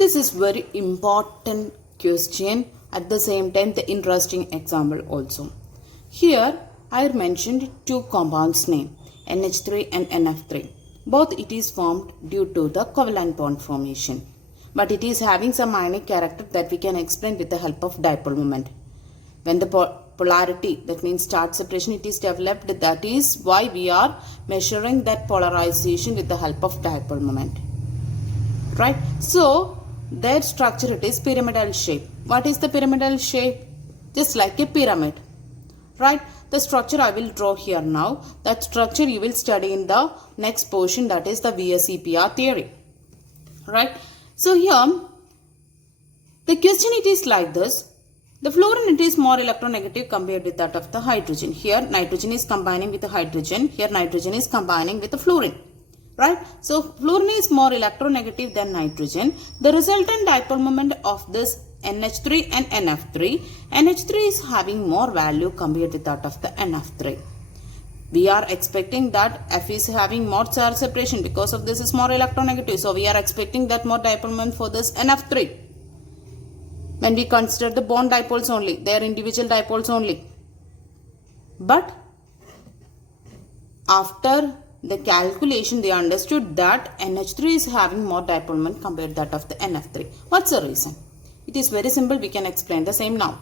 This is very important question, at the same time the interesting example also. Here I mentioned two compounds name NH3 and NF3. Both it is formed due to the covalent bond formation, but it is having some ionic character that we can explain with the help of dipole moment. When the polarity, that means charge separation, it is developed, that is why we are measuring that polarization with the help of dipole moment. Right? So that structure, it is pyramidal shape. What is the pyramidal shape? Just like a pyramid. Right? The structure I will draw here now. That structure you will study in the next portion, that is the VSEPR theory. Right? So here the question it is like this. The fluorine, it is more electronegative compared with that of the hydrogen. Here nitrogen is combining with the hydrogen. Here nitrogen is combining with the fluorine. Right? So fluorine is more electronegative than nitrogen. The resultant dipole moment of this NH3 and NF3. NH3 is having more value compared with that of the NF3. We are expecting that F is having more charge separation, because of this is more electronegative. So we are expecting that more dipole moment for this NF3. When we consider the bond dipoles only, they are individual dipoles only. But after the calculation, they understood that NH3 is having more dipole moment compared to that of the NF3. What's the reason? It is very simple. We can explain the same now.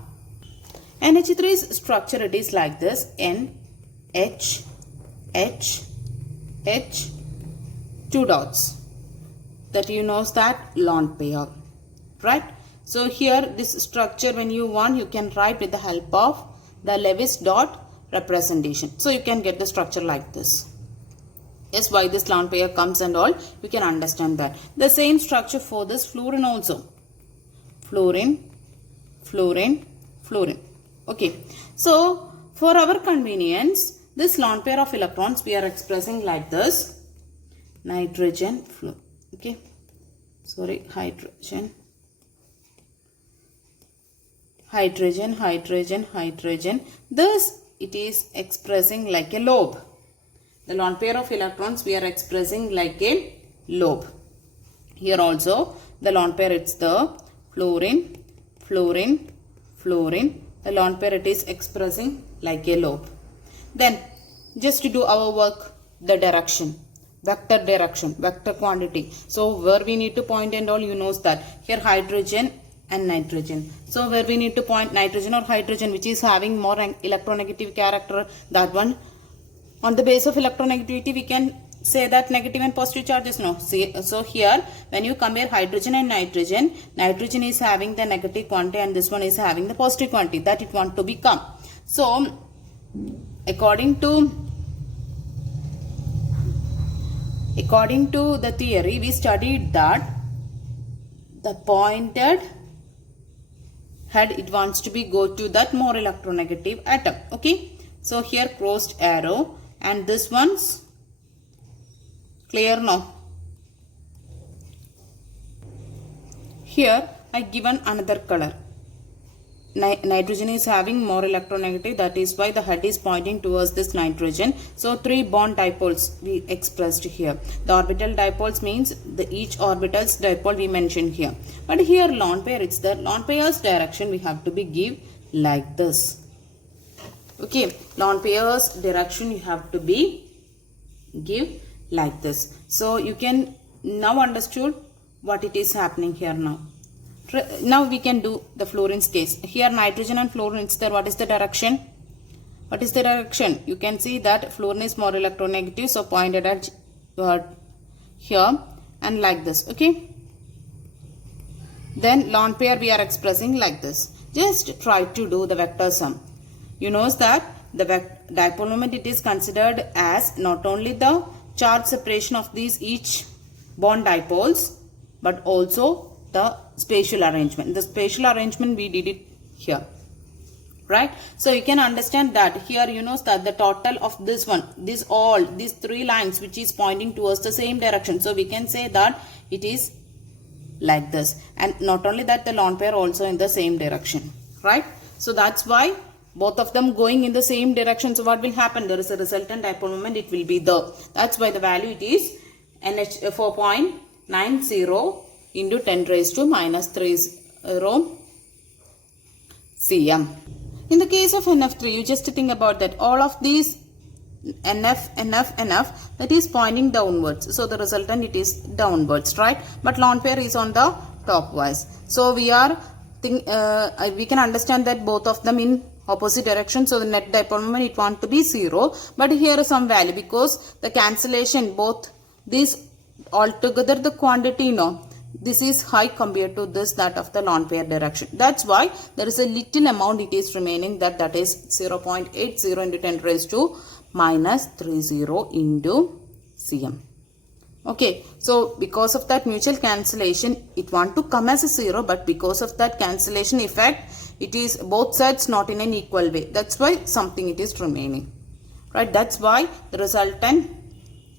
NH3's structure, it is like this: N, H, H, H, two dots. That you know that lone pair, right? So here this structure, when you want, you can write with the help of the Lewis dot representation. So you can get the structure like this. Yes, why this lone pair comes and all, you can understand that. The same structure for this fluorine also. Fluorine, fluorine, fluorine. Okay. So for our convenience, this lone pair of electrons we are expressing like this. Nitrogen, okay. Sorry, hydrogen. Hydrogen, hydrogen, hydrogen. Thus it is expressing like a lobe. The lone pair of electrons we are expressing like a lobe. Here also the lone pair, it's the fluorine, fluorine, fluorine. The lone pair, it is expressing like a lobe. Then just to do our work, the direction, vector direction, vector quantity. So where we need to point and all, you know that here hydrogen and nitrogen. So where we need to point nitrogen or hydrogen, which is having more electronegative character, that one. On the base of electronegativity, we can say that negative and positive charges. No. See, so here when you compare hydrogen and nitrogen, nitrogen is having the negative quantity and this one is having the positive quantity that it want to become. So according to the theory, we studied that the pointed head, it wants to be go to that more electronegative atom. Okay. So here crossed arrow, and this one's clear now. Here I given another color. Nitrogen is having more electronegative, that is why the head is pointing towards this nitrogen. So three bond dipoles we expressed here. The orbital dipoles means the each orbital's dipole we mentioned here. But here lone pair, it's the lone pair's direction we have to be give like this. Okay, lone pair's direction you have to be give like this. So you can now understood what it is happening here now. Now we can do the fluorine's case. Here nitrogen and fluorine, it's there. What is the direction? What is the direction? You can see that fluorine is more electronegative, so pointed at here and like this. Okay. Then lone pair we are expressing like this. Just try to do the vector sum. You know that the dipole moment, it is considered as not only the charge separation of these each bond dipoles, but also the spatial arrangement. The spatial arrangement we did it here. Right? So you can understand that here you know that the total of this one, these three lines which is pointing towards the same direction. So we can say that it is like this. And not only that, the lone pair also in the same direction. Right? So that's why both of them going in the same direction. So what will happen? There is a resultant dipole moment. It will be the. That's why the value it is NH 4.90 into 10 raised to minus 30 cm. In the case of NF3, you just think about that all of these NF that is pointing downwards. So the resultant it is downwards, right? But lone pair is on the topwise. So we can understand that both of them in opposite direction. So the net dipole moment it want to be 0. But here is some value because the cancellation both these altogether the quantity this is high compared to that of the lone pair direction. That's why there is a little amount it is remaining that is 0.80 into 10 raised to minus 30 into cm. Okay, so because of that mutual cancellation it want to come as a 0, but because of that cancellation effect it is both sides not in an equal way. That's why something it is remaining, right? That's why the resultant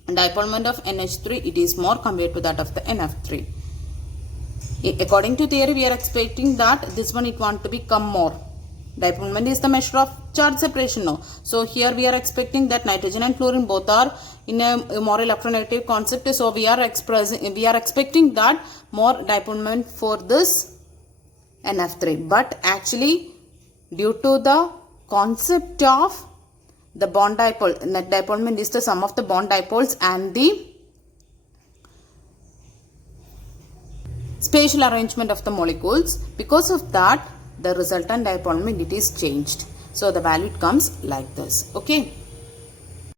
dipole moment of NH3 it is more compared to that of the NF3. According to theory, we are expecting that this one it want to become more. Dipole moment is the measure of charge separation now. So here we are expecting that nitrogen and fluorine both are in a more electronegative concept. So we are expecting that more dipole moment for this NF3. But actually due to the concept of the bond dipole, net dipole moment is the sum of the bond dipoles and the spatial arrangement of the molecules. Because of that the resultant dipole moment it is changed. So the value comes like this. Okay.